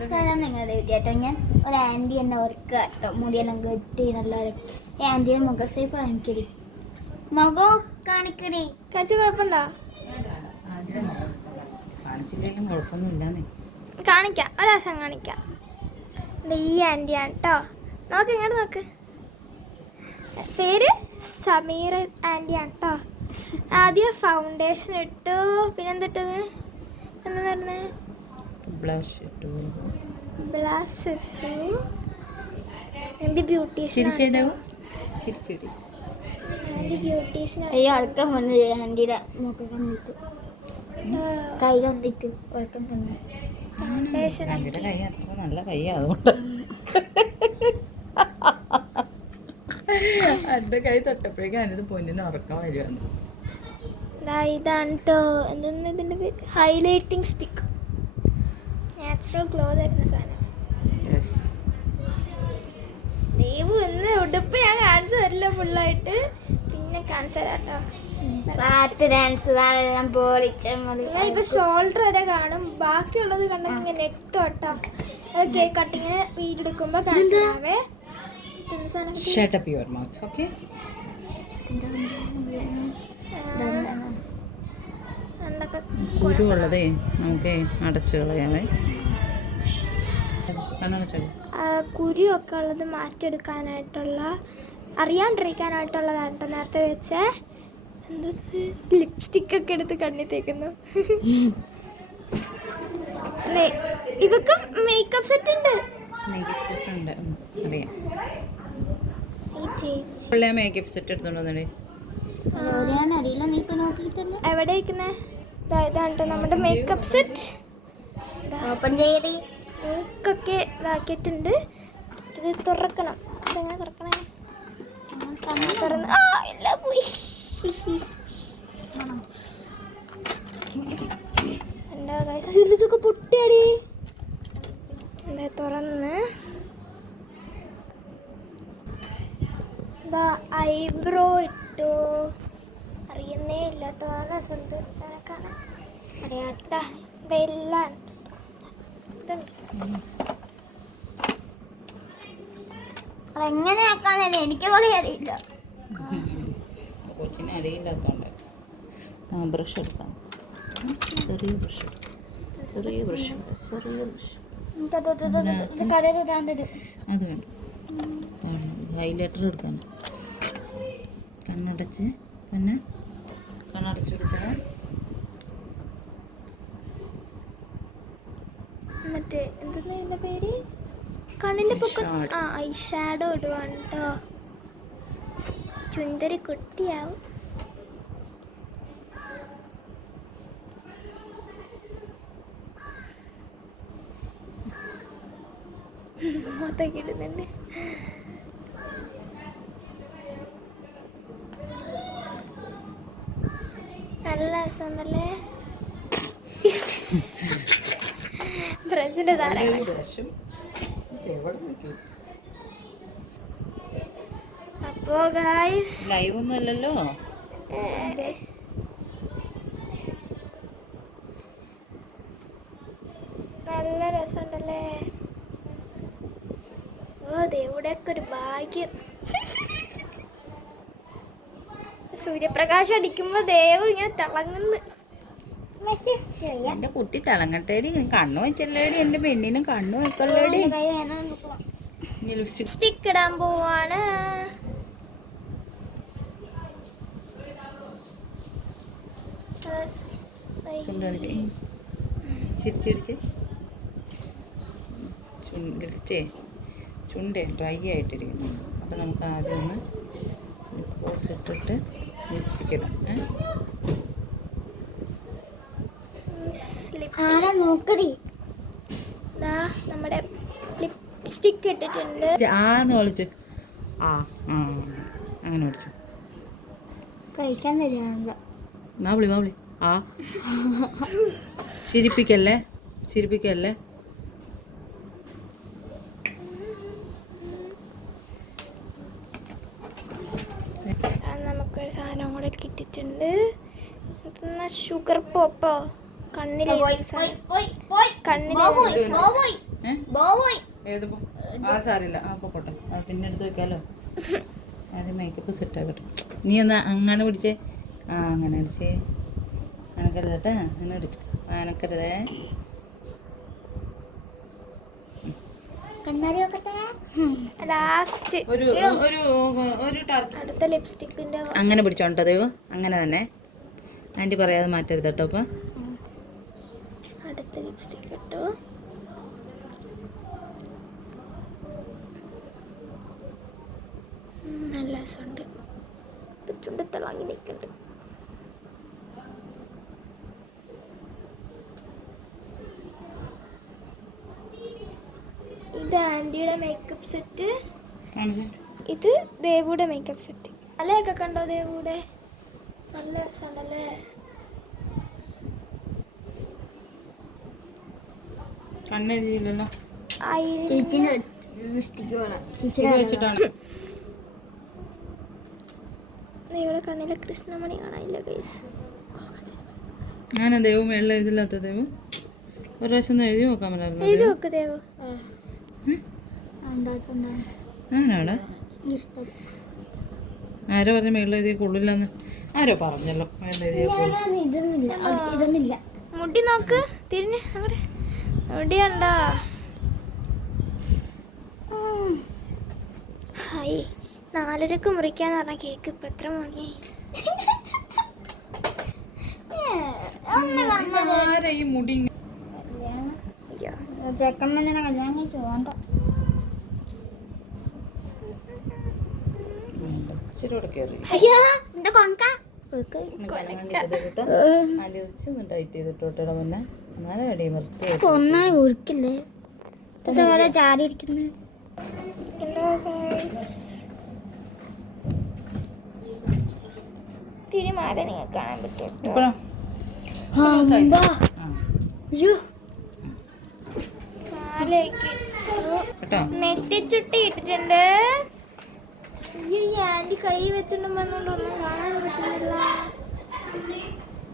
നമസ്കാരം നിങ്ങളുടെ കേട്ടോ ഞാൻ ഒരു ആന്റി എന്നെ ഓർക്കുക കേട്ടോ. മുടിയെല്ലാം കെട്ടി നല്ല ആന്റിയെ ആന്റിയുടെ മുഖ സേഫ് കാണിക്കടി. മുഖം കാണിക്കടി. കാണിച്ച കുഴപ്പമുണ്ടോ? കാണിക്കാം ഒരാശം കാണിക്കാം. ഈ ആന്റിയാണ് കേട്ടോ നോക്ക് ഇങ്ങോട്ട് നോക്ക്. പേര് സമീറ ആന്റിയാണ് കേട്ടോ ആദ്യം ഫൗണ്ടേഷൻ ഇട്ടു. പിന്നെന്തിട്ടത്? എന്താ പറഞ്ഞത് ബ്ലഷ് ഇട്ടു ഇട്ടു എന്റെ ബ്യൂട്ടീഷ്യൻ ചിരിച്ചേതാവും ചിരിച്ചിടി ആന്റി ബ്യൂട്ടീഷ്യൻ ഈ ഉറക്കം വന്നു ആന്റിയുടെ മുഖം കണ്ടിട്ട്. കൈ കണ്ടിട്ട് ഉറക്കം വന്നു. ഫൗണ്ടേഷൻ എന്റെ കൈ. അത്ര നല്ല കൈയാ അതുകൊണ്ട്. എന്റെ കൈ തൊട്ടപ്പോഴേക്കും അതിന്റെ പൊന്നിന് ഉറക്കം വരുവാണ് ഇതാണ് കേട്ടോ എന്തെന്ന് ഇതിന്റെ പേര്? ഹൈലൈറ്റിംഗ് സ്റ്റിക്ക് നാച്ചുറൽ ഗ്ലോ തരുന്ന സാധനം. ദൈവം ഇന്ന് ഉടുപ്പ് ഞാൻ കാണിച്ചു തരില്ല ഫുള്ളായിട്ട് പിന്നെ കാണിച്ചു പാട്ട് ഡാൻസ് പൊളിച്ച ഇപ്പൊ ഷോൾഡർ വരെ കാണും. ബാക്കിയുള്ളത് കണ്ടെങ്കിൽ ഇങ്ങനെ നെറ്റ് അത് കേക്ക് കട്ടിങ്ങിന് വീടെടുക്കുമ്പോ കാണിച്ചാവേ കുരുവുള്ളതേ നമുക്ക് അടച്ചു കളയാവേ. കുരുവൊക്കെ ഉള്ളത് മാറ്റിയെടുക്കാനായിട്ടുള്ള അറിയാണ്ടിരിക്കാനായിട്ടുള്ളതാണ് കേട്ടോ നേരത്തെ വെച്ച. എന്താ ലിപ്സ്റ്റിക് ഒക്കെ എടുത്ത് കണ്ണി തേക്കുന്നു. അല്ലേ? ഇവക്കും മേക്കപ്പ് സെറ്റ് ഉണ്ട്. മേക്കപ്പ് സെറ്റ് ഉണ്ട്. അറിയാം പിള്ളേ മേക്കപ്പ് സെറ്റ് എടുത്തോണ്ട് എവിടെ ഇരിക്കുന്നേ? ഇതാണ് നമ്മുടെ മേക്കപ്പ് സെറ്റ് ഓപ്പൺ ചെയ്യടി. മൂക്കൊക്കെ ഇതാക്കിയിട്ടുണ്ട് ഇത് തുറക്കണം. ഇതെങ്ങനെ തുറക്കണേ? തുറന്ന്. ആ എല്ലാം പോയി. എന്താ സുരുസൊക്കെ പൊട്ടിയാടി. എന്താ തുറന്ന്. എന്താ ഐബ്രോ ഇട്ടു. അറിയുന്നേ ഇല്ല കേട്ടോ രസമുണ്ട് കാണാൻ. അറിയാത്ത ഇതെല്ലാം അതെങ്ങനെ ആക്കാന്നല്ലേ എനിക്ക് പോലെ അറിയില്ല. കൊച്ചിനെ അറിയില്ലാത്തോണ്ട് ആ ബ്രഷ് എടുക്കാം. ചെറിയ ബ്രഷ് ചെറിയ ബ്രഷ് ചെറിയ ബ്രഷ് അത് വേണ്ട. ഹൈലൈറ്റർ എടുക്കാൻ കണ്ണടച്ച്. പിന്നെ കണ്ണടച്ച് പിടിച്ചാൽ മറ്റേ എന്തെന്നാ എന്റെ പേര്? കണ്ണിന്റെ പൊക്ക ആ ഐ ഷാഡോ ഇടുവാണ് കേട്ടോ ചുന്ദരി കുട്ടിയാവും. ഇടുന്നുണ്ട്. നല്ല രസമുണ്ടല്ലേ ബ്രസിന്റെ താരം ബ്രഷും എവിടെ നോക്കി? അപ്പോ ഗായ്സ് ലൈവ് ഒന്നും അല്ലല്ലോ. നല്ല രസമുണ്ടല്ലേ? ഓ ദേവുടെയൊക്കെ ഒരു ഭാഗ്യം. സൂര്യപ്രകാശം അടിക്കുമ്പോ ദേവ് ഇങ്ങനെ തിളങ്ങുന്നു. എന്റെ കുട്ടി തിളങ്ങട്ടേടി. കണ്ണു വെച്ചല്ലേടി. എന്റെ പെണ്ണിനും കണ്ണു വെക്കല്ലേടി. ലിപ്സ്റ്റിക് ഇടാൻ പോവാണ്. ചിരിച്ചിടിച്ച് ലിപ്സ്റ്റേ ചുണ്ടേ ഡ്രൈ ആയിട്ടിരിക്കുന്നു. അപ്പം നമുക്ക് ആദ്യം ഒന്ന് പോസ് ഇട്ടിട്ട് ലിപ്സ്റ്റിക് ഇടാം. ഏ? ആരാ നോക്കടി? ദാ നമ്മുടെ ലിപ്സ്റ്റിക് ഇട്ടിട്ടുണ്ട്. ആന്ന് വിളിച്ചു ആ അങ്ങനെ വിളിച്ചു കഴിക്കാൻ തരുന്നുണ്ട് എന്നാ വിളി വാ വിളി. ആ. ചിരിപ്പിക്കല്ലേ? ചിരിപ്പിക്കല്ലേ? നമുക്കൊരു സാധനം കൂടെ കിട്ടിയിട്ടുണ്ട്. ഷുഗർ പോപ്പോ കണ്ണിൽ ഏത് ആ സാരില്ല ആ പൊക്കോട്ടെ. പിന്നെ എടുത്ത് വെക്കാലോ. ആദ്യം മേക്കപ്പ് സെറ്റ് ആക്കട്ടെ. നീ എന്നാ അങ്ങനെ പിടിച്ചേ? ആ അങ്ങനെ അടിച്ചേ അനക്കരുത് കേട്ടാ അങ്ങനെ അടിച്ചു അനക്കരുതേ. ലാസ്റ്റ് ഒരു ഒരു ഒരു ടർക്കി അടുത്ത ലിപ്സ്റ്റിക്കിന്റെ അങ്ങനെ പിടിച്ചോണ്ടോ ദേവ്? അങ്ങനെ തന്നെ. ആന്റി പറയാതെ മാറ്റരുത് കേട്ടോ അപ്പം അടുത്ത ലിപ്സ്റ്റിക് ഇട്ടു ഉം, നല്ല രസമുണ്ട് ഇപ്പൊ ചുണ്ട് തിളങ്ങി നിൽക്കുന്നുണ്ട് ഇത് ആന്റിയുടെ മേക്കപ്പ് സെറ്റ് കാണിച്ചേ ഇത് ദേവുടെ മേക്കപ്പ് സെറ്റ് തലയൊക്കെ കണ്ടോ ദേവുടെ? നല്ല രസമുണ്ടല്ലേ കണ്ണെഴുതിയില്ലല്ലോ. ചേച്ചിന്റെ ചേച്ചിയുടെ വെച്ചിട്ടാണ്. ദേവുടെ കണ്ണിലെ കൃഷ്ണമണി കാണാനില്ല ഗൈസ് ഞാനാ ദൈവം മേളിൽ എഴുതില്ലാത്ത ദൈവം? ഒരു പ്രാവശ്യം ഒന്ന് എഴുതി നോക്കാൻ എഴുതി പറ്റായിരുന്നു നോക്ക് ദൈവം. ഇഷ്ടം ആരോ പറഞ്ഞ മേളിൽ എഴുതിയ കൊള്ളില്ലെന്ന്. ആരോ പറഞ്ഞല്ലോ മേളിൽ എഴുതിയ ഞാൻ മുടി നോക്ക് തിരിഞ്ഞ് അവിടെ മുടി കണ്ടോ ഹായ്. നാലരക്ക് മുറിക്കാന്ന് പറഞ്ഞ കേക്ക് ഇപ്പൊ എത്ര മണിയായി ആരാ ഈ മുടി ഇങ്ങനെ? അയ്യോ. ചെക്കമ്മനെ കല്യാണം കഴിച്ചു പോകണ്ട ഉം, ഇച്ചിരി കൂടെ കയറി ഹലോ ഗൈസ് നിങ്ങൾക്ക് കാണാൻ പറ്റും അയ്യോ. മാലയൊക്കെ ഇട്ടു. കേട്ടോ? നെറ്റിച്ചുട്ടി ഇട്ടിട്ടുണ്ട്. അയ്യോ ഈ ആന്റി കൈ വന്നുകൊണ്ട് ഒന്നും കാണാൻ പറ്റുന്നില്ല.